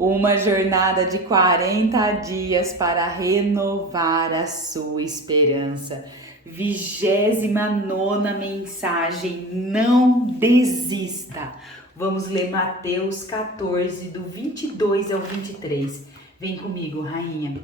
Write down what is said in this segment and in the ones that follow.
Uma jornada de 40 dias para renovar a sua esperança. 29ª mensagem: não desista. Vamos ler Mateus 14, do 22 ao 23. Vem comigo, rainha.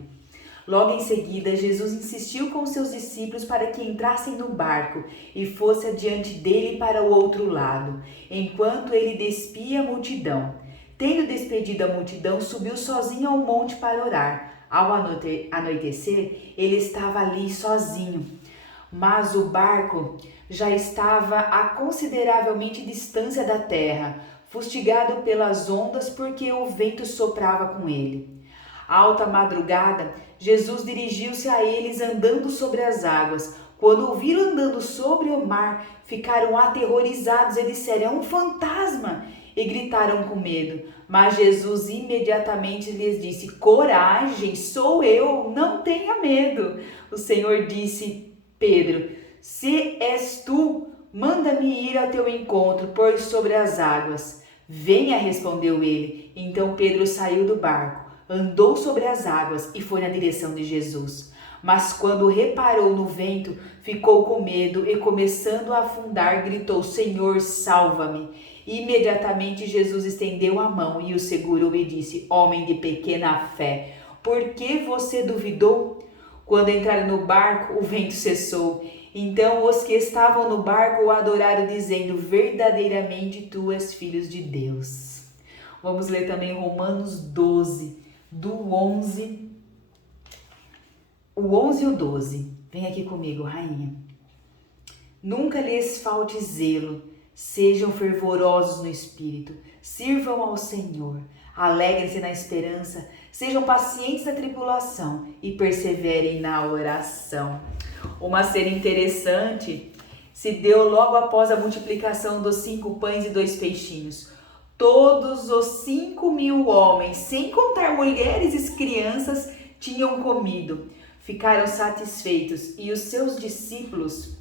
Logo em seguida, Jesus insistiu com seus discípulos para que entrassem no barco e fosse adiante dele para o outro lado, enquanto ele despia a multidão. Tendo despedido a multidão, subiu sozinho ao monte para orar. Ao anoitecer, ele estava ali sozinho. Mas o barco já estava a consideravelmente distância da terra, fustigado pelas ondas porque o vento soprava com ele. Alta madrugada, Jesus dirigiu-se a eles andando sobre as águas. Quando o viram andando sobre o mar, ficaram aterrorizados e disseram: é um fantasma! E gritaram com medo. Mas Jesus imediatamente lhes disse: coragem, sou eu, não tenha medo. O Senhor disse: Pedro, se és tu, manda-me ir ao teu encontro, pois sobre as águas. Venha, respondeu ele. Então Pedro saiu do barco, andou sobre as águas e foi na direção de Jesus. Mas quando reparou no vento, ficou com medo e, começando a afundar, gritou: Senhor, salva-me! Imediatamente Jesus estendeu a mão e o segurou e disse: homem de pequena fé, por que você duvidou? Quando entraram no barco, o vento cessou. Então os que estavam no barco o adoraram, dizendo: verdadeiramente tu és filho de Deus. Vamos ler também Romanos 12, do 11, o 11 e o 12. Vem aqui comigo, rainha. Nunca lhes falte zelo, sejam fervorosos no espírito, sirvam ao Senhor, alegrem-se na esperança, sejam pacientes na tribulação e perseverem na oração. Uma cena interessante se deu logo após a multiplicação dos 5 pães e 2 peixinhos. Todos os 5.000 homens, sem contar mulheres e crianças, tinham comido, ficaram satisfeitos, e os seus discípulos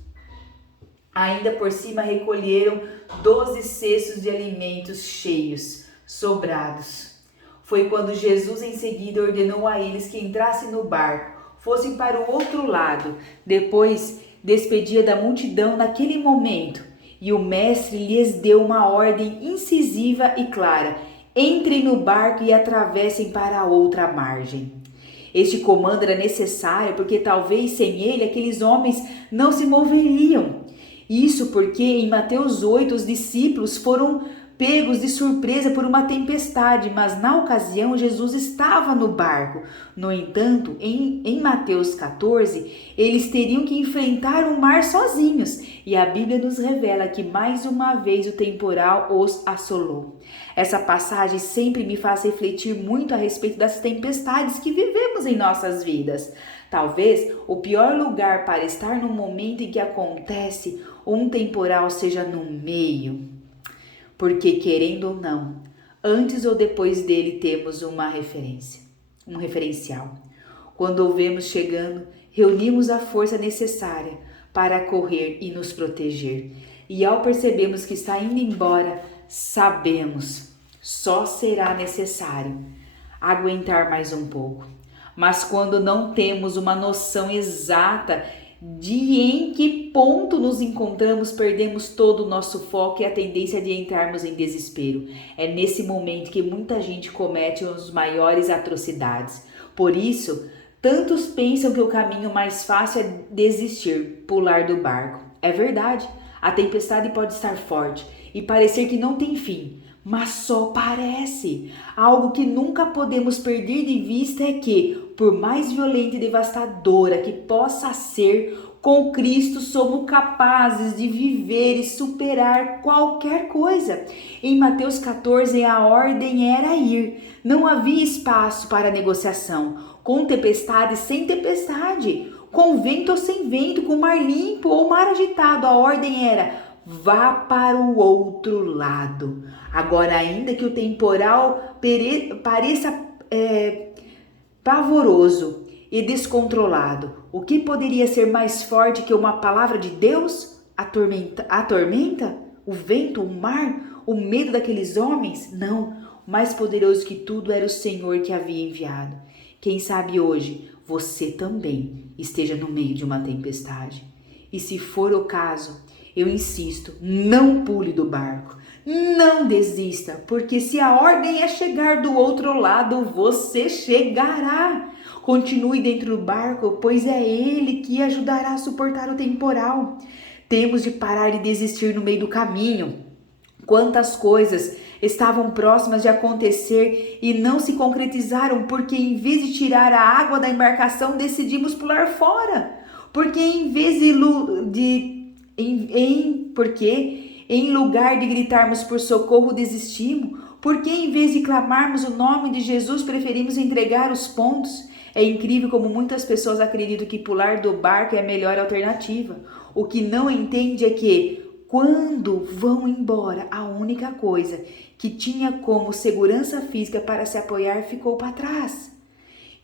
ainda por cima recolheram 12 cestos de alimentos cheios, sobrados. Foi quando Jesus em seguida ordenou a eles que entrassem no barco, fossem para o outro lado. Depois despedia da multidão naquele momento, e o mestre lhes deu uma ordem incisiva e clara: entrem no barco e atravessem para a outra margem. Este comando era necessário porque talvez sem ele aqueles homens não se moveriam. Isso porque em Mateus 8 os discípulos foram pegos de surpresa por uma tempestade, mas na ocasião Jesus estava no barco. No entanto, em Mateus 14, eles teriam que enfrentar o mar sozinhos, e a Bíblia nos revela que mais uma vez o temporal os assolou. Essa passagem sempre me faz refletir muito a respeito das tempestades que vivemos em nossas vidas. Talvez o pior lugar para estar no momento em que acontece um temporal seja no meio. Porque, querendo ou não, antes ou depois dele temos uma referência, um referencial. Quando o vemos chegando, reunimos a força necessária para correr e nos proteger. E ao percebermos que está indo embora, sabemos, só será necessário aguentar mais um pouco. Mas quando não temos uma noção exata de em que ponto nos encontramos, perdemos todo o nosso foco e a tendência de entrarmos em desespero. É nesse momento que muita gente comete as maiores atrocidades. Por isso, tantos pensam que o caminho mais fácil é desistir, pular do barco. É verdade, a tempestade pode estar forte e parecer que não tem fim, mas só parece. Algo que nunca podemos perder de vista é que, por mais violenta e devastadora que possa ser, com Cristo somos capazes de viver e superar qualquer coisa. Em Mateus 14, a ordem era ir. Não havia espaço para negociação. Com tempestade, sem tempestade. Com vento ou sem vento, com mar limpo ou mar agitado. A ordem era: vá para o outro lado. Agora, ainda que o temporal pareça pavoroso e descontrolado, o que poderia ser mais forte que uma palavra de Deus? A tormenta? O vento? O mar? O medo daqueles homens? Não. mais poderoso que tudo era o Senhor que havia enviado. Quem sabe hoje você também esteja no meio de uma tempestade. E se for o caso, eu insisto, não pule do barco, não desista, porque se a ordem é chegar do outro lado, você chegará. Continue dentro do barco, pois é ele que ajudará a suportar o temporal. Temos de parar e desistir no meio do caminho. Quantas coisas estavam próximas de acontecer e não se concretizaram porque em vez de tirar a água da embarcação decidimos pular fora. Porque em lugar de gritarmos por socorro desistimos. Porque em vez de clamarmos o nome de Jesus preferimos entregar os pontos. É incrível como muitas pessoas acreditam que pular do barco é a melhor alternativa. O que não entende é que quando vão embora, a única coisa que tinha como segurança física para se apoiar ficou para trás.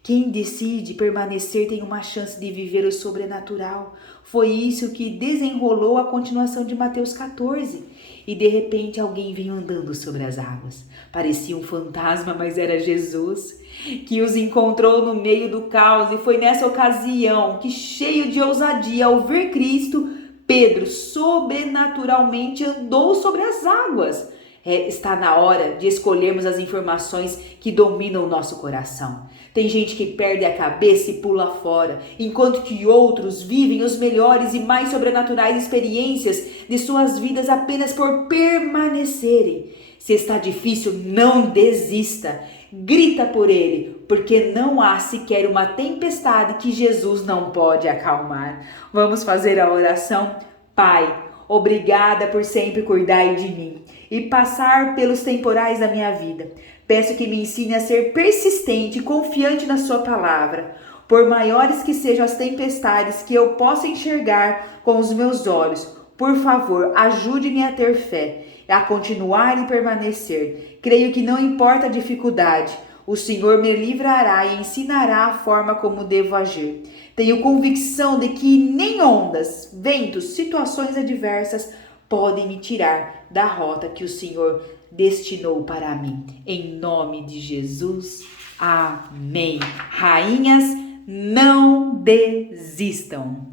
Quem decide permanecer tem uma chance de viver o sobrenatural. Foi isso que desenrolou a continuação de Mateus 14. E de repente alguém veio andando sobre as águas. Parecia um fantasma, mas era Jesus, que os encontrou no meio do caos. E foi nessa ocasião que, cheio de ousadia ao ver Cristo, Pedro sobrenaturalmente andou sobre as águas. Está na hora de escolhermos as informações que dominam o nosso coração. Tem gente que perde a cabeça e pula fora, enquanto que outros vivem os melhores e mais sobrenaturais experiências de suas vidas apenas por permanecerem. Se está difícil, não desista. Grita por ele, porque não há sequer uma tempestade que Jesus não pode acalmar. Vamos fazer a oração? Pai, obrigada por sempre cuidar de mim e passar pelos temporais da minha vida. Peço que me ensine a ser persistente e confiante na sua palavra. Por maiores que sejam as tempestades que eu possa enxergar com os meus olhos, por favor, ajude-me a ter fé, a continuar e permanecer. Creio que não importa a dificuldade, o Senhor me livrará e ensinará a forma como devo agir. Tenho convicção de que nem ondas, ventos, situações adversas podem me tirar da rota que o Senhor destinou para mim. Em nome de Jesus, amém. Rainhas, não desistam.